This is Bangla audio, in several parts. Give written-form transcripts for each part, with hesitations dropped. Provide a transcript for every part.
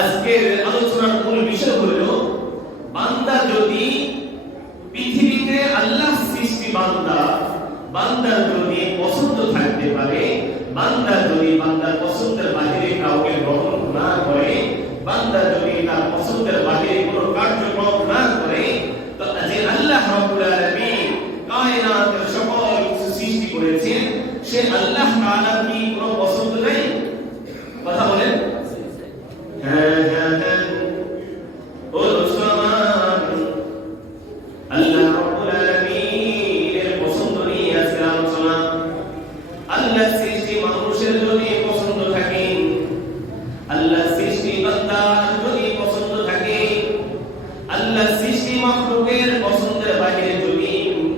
আজকের আলোচনার মূল বিষয় হলো বান্দা যদি পৃথিবীতে আল্লাহ সৃষ্টি বান্দার যদি পছন্দ থাকতে পারে, বান্দা যদি বান্দার পছন্দের বাইরে কাউকে গ্রহণ না করে, বান্দা যদি তার পছন্দের বাইরে কোনো কার্যক্রম না করে, তো যে আল্লাহ রাব্বুল আলামিন কায়নাতের সকল কিছু সৃষ্টি করেছেন, সে আল্লাহ তাআলা কি কোনো পছন্দ নেই? কথা বলেন। হ্যাঁ হ্যাঁ হ্যাঁ। ও মুসলমান, আল্লাহ রাব্বুল আলামিনের পছন্দ নিয়ে আজকে আলোচনা। আল্লাহ সৃষ্টি মানুষের যদি পছন্দ থাকে, আল্লাহ সৃষ্টি বান্দার যদি পছন্দ থাকে, আল্লাহ সৃষ্টি মাখলুকের পছন্দের বাইরে যদি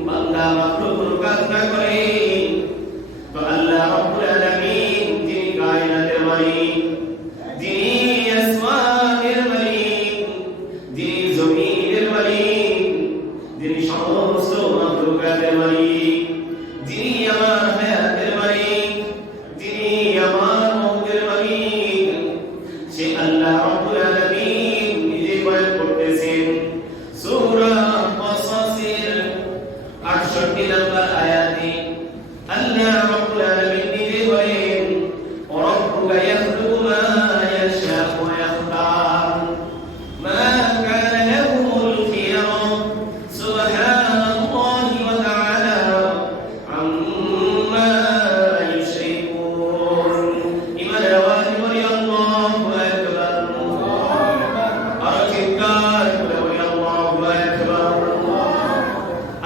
বান্দা মাখলুক কোনো কাজ না করে, তো আল্লাহ রাব্বুল আলামিন যিনি কায়নাতের মালিক, যিনি আসমানের মালিক, যিনি জমিনের মালিক, যিনি সমস্ত মাখলুকাতের মালিক, যিনি আমার হায়াতের মালিক, যিনি আমার মৌতের মালিক, সে আল্লাহ রাব্বুল আলামিন নিজে বয়ান করতেছেন সূরা কসসের 68 নম্বর আয়াতে। আল্লাহ রাব্বুল আলামিন নিজে বলেন, রাব্বুকা ইয়াখলুকু মা ইয়াশা'উ ওয়া ইয়াখতার মা কানা লাহুমুল খিয়রা সুবহানাল্লাহি ওয়া তাআলা আম্মা ইউশরিকুন। ইমানের আওয়াজে বলি আল্লাহু আকবার। আর চিৎকার করে বলি আল্লাহু আকবার।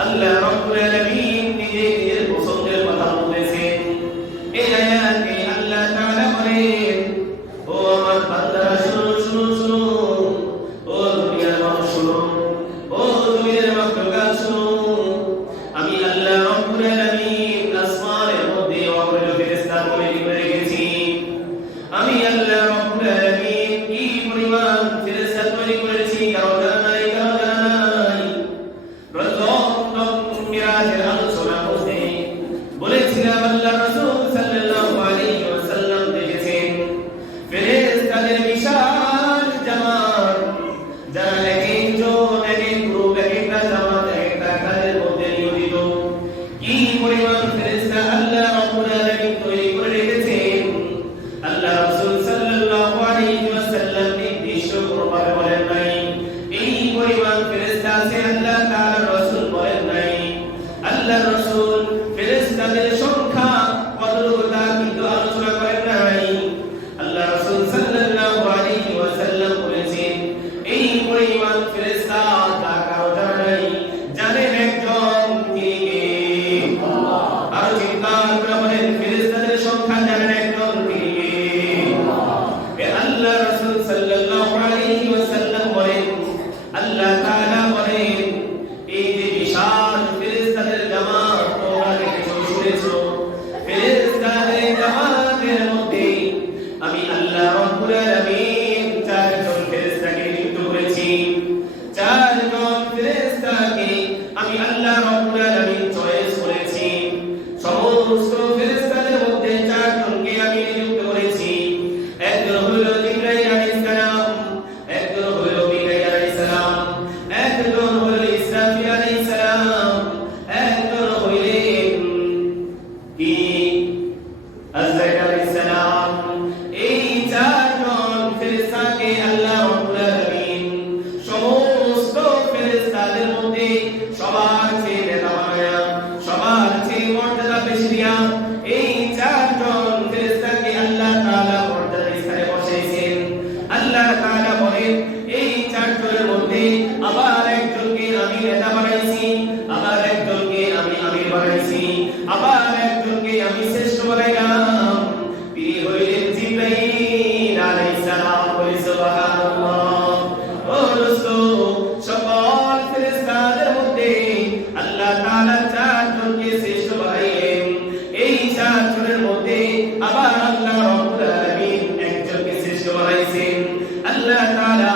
আল্লাহ রাব্বুল আলামিন নিজে নিজের পছন্দের কথা বলেছেন। এই আয়াতে আল্লাহ তাআলা বলেন, ও আমার বান্দারা শুনো শুনো শুনো, ও দুনিয়ার মানুষ শুনো, ও দুনিয়ার মাখলুকাত শুনো, আমি আল্লাহ রাব্বুল আলামিন আসমানের মধ্যে অগণিত ফেরেশতা তৈরি করে রেখেছি। আমি আল্লাহ রাব্বুল আলামিন কি পরিমাণ ফেরেশতা তৈরি করেছি কারো জানা নাই, কারো জানা নাই। মিরাজের আলোচনা করতে বলেছিলাম আল্লাহ রাসূল সাল্লাল্লাহু আলাইহি ওয়াসাল্লাম দেখেছেন ফেরেশতাদের বিশাল জামাত, যারা একজন এক গ্রুপ, একটা জামাত, একটা কাজের মধ্যে নিয়োজিত। কি পরিমাণ ফেরেশতা আল্লাহ রাব্বুল আলামিন তৈরি করে রেখেছেন, আল্লাহ রাসূল সাল্লাল্লাহু আলাইহি ওয়াসাল্লাম নির্দিষ্ট করে বলেন নাই এই পরিমাণ ফেরেশতা আছে, আল্লাহ তাআলার রাসূল বলেন নাই। আল্লাহ রাসূল ফেরেশতাদের সংখ্যা কতটুকু তা কিন্তু আলোচনা করেন নাই। আল্লাহ রাসূল সাল্লাল্লাহু আলাইহি ওয়াসাল্লাম বলেছেন এই পরিমাণ ফেরেশতা তা কারো জানা নাই, জানেন একজন তিনি কে? আল্লাহ। আর চিৎকার করে বলেন ফেরেশতাদের সংখ্যা জানেন একজন তিনি কে? আল্লাহ। আল্লাহ রাসূল সাল্লাল্লাহু আলাইহি ওয়াসাল্লাম বলেন, আল্লাহ তাআলা বলেন এই যে বিশাল ফেরেশতাদের জামাত তোমরা দেখেছো শুনেছো, ফেরেশতাদের জামাতের মধ্যে আমি আল্লাহ রাব্বুল আলামিন চারজন ফেরেশতাকে নিযুক্ত করেছি। চারজন ফেরেশতাকে আমি আল্লাহ রাব্বুল আলামিন চয়েস করেছি। সমস্ত ফেরেশতাদের মধ্যে চারজনকে আমি নিযুক্ত করেছি। একজন হলো জিবরাইল আলাইহিস সালাম, একজন হলো মিকাঈল আলাইহিস সালাম, একজন হলো ইসরাফিল আলাইহিস সালাম, একজন হইলেন কি আজরাইল আলাইহিস সালাম। এই চারজন ফেরেশতাকে আল্লাহ রাব্বুল আলামিন সমস্ত ফেরেশতাদের মধ্যে সবার চেয়ে নেতা বানায়া, সবার চেয়ে মর্যাদা বেশি দিয়া এই চারজন ফেরেশতাকে আল্লাহ তাআলা মর্যাদার স্থানে বসাইছেন। আল্লাহ তাআলা বলেন এই চারজনের মধ্যে আবার একজনকে আমি নেতা বানাইছি, আবার একজনকে আমি আমির বানাইছি, আবার একজনকে আমি শ্রেষ্ঠ বানাইলাম। তিনি হইলেন জিবরাইল আলাইহিস সালাম। বলি সুবহানাল্লাহ। ও দোস্ত, সকল ফেরেশতাদের মধ্যে আল্লাহ তাআলা চারজনকে শ্রেষ্ঠ বানাইলেন। এই চারজনের মধ্যে আবার আল্লাহ রাব্বুল আলামিন একজনকে শ্রেষ্ঠ বানাইছেন। আল্লাহ তাআলা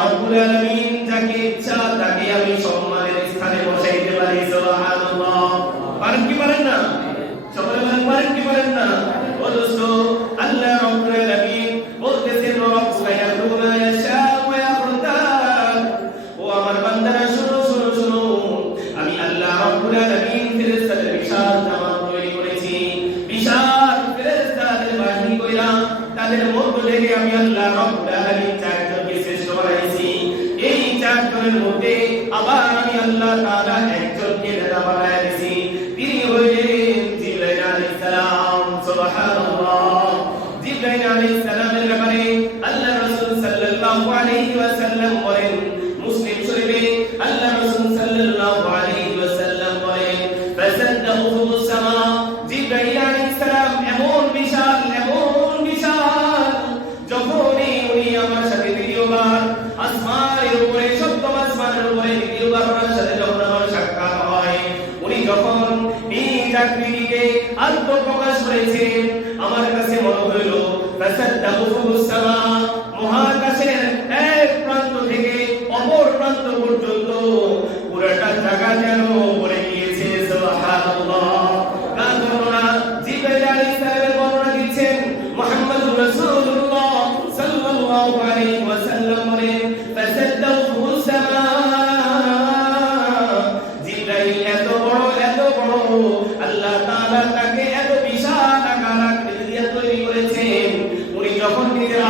রাব্বুল আলামিন যাকে ইচ্ছা তাকে আমি সম্মানের স্থানে বসাইতে পারি সুবহানাল্লাহ। পারেন কি পারেন না? সকলে বলেন পারেন কি পারেন না? ও দোস্ত, আল্লাহ রাব্বুল আলামিন বলতেছেন রাব্বুকা ইয়াখলুকু মা ইয়াশাউ ওয়া ইয়াখতার। ও আমার বান্দারা শুনো শুনো শুনো, আমি আল্লাহ রাব্বুল আলামিন ফেরেশতাদের বিশাল জামাত তৈরি করেছি, বিশাল ফেরেশতাদের বাহিনী কইরা তাদের মধ্য থেকে আমি আল্লাহ রাব্বুল আলামিন চারজনকে শ্রেষ্ঠ বানাইছি। এই চারজনের মধ্যে আবার আমি আল্লাহ তাআলা একজনকে নেতা বানায় দিয়েছি, তিনি হইলেন জিবরাইল আলাইহিস সালাম। সুবহানাল্লাহ। জিবরাইল আলাইহিস সালামের ব্যাপারে আল্লাহ রাসূল সাল্লাল্লাহু আলাইহি ওয়াসাল্লাম বলেন, মুসলিম শরীফে আল্লাহ রাসূল সাল্লাল্লাহু আলাইহি ওয়াসাল্লাম বলেন, ফাসাদ্দাহু সামা। জিবরাইল আলাইহিস সালাম এমন বিশাল যখনই উনি আমার সাথে দ্বিতীয়বার আসমানের উপরে, সপ্তম আসমানের উপরে দ্বিতীয়বার ওনার সাথে যখন আমার সাক্ষাৎ হয়, উনি যখন নিজ আকৃতিকে আত্মপ্রকাশ করেছেন, আমার কাছে মনে হইল ফাসাদ্দাহু সামা, মহাকাশের এক প্রান্ত থেকে অপর প্রান্ত পর্যন্ত পুরোটা জায়গা যেন ভরে গিয়েছে। সুবহানাল্লাহ। কার বর্ণনা? জিবরাইল আলাইহিস সালামের বর্ণনা দিচ্ছেন মুহাম্মদুর রাসূলুল্লাহ সাল্লাল্লাহু আলাইহি ওয়াসাল্লাম বলেন, ফাসাদ্দাহু সামা। জিবরাইল এত বড় আল্লাহ তাআলা তাকে এত বিশাল আকার আকৃতি দিয়ে তৈরি করেছেন, উনি যখন নিজের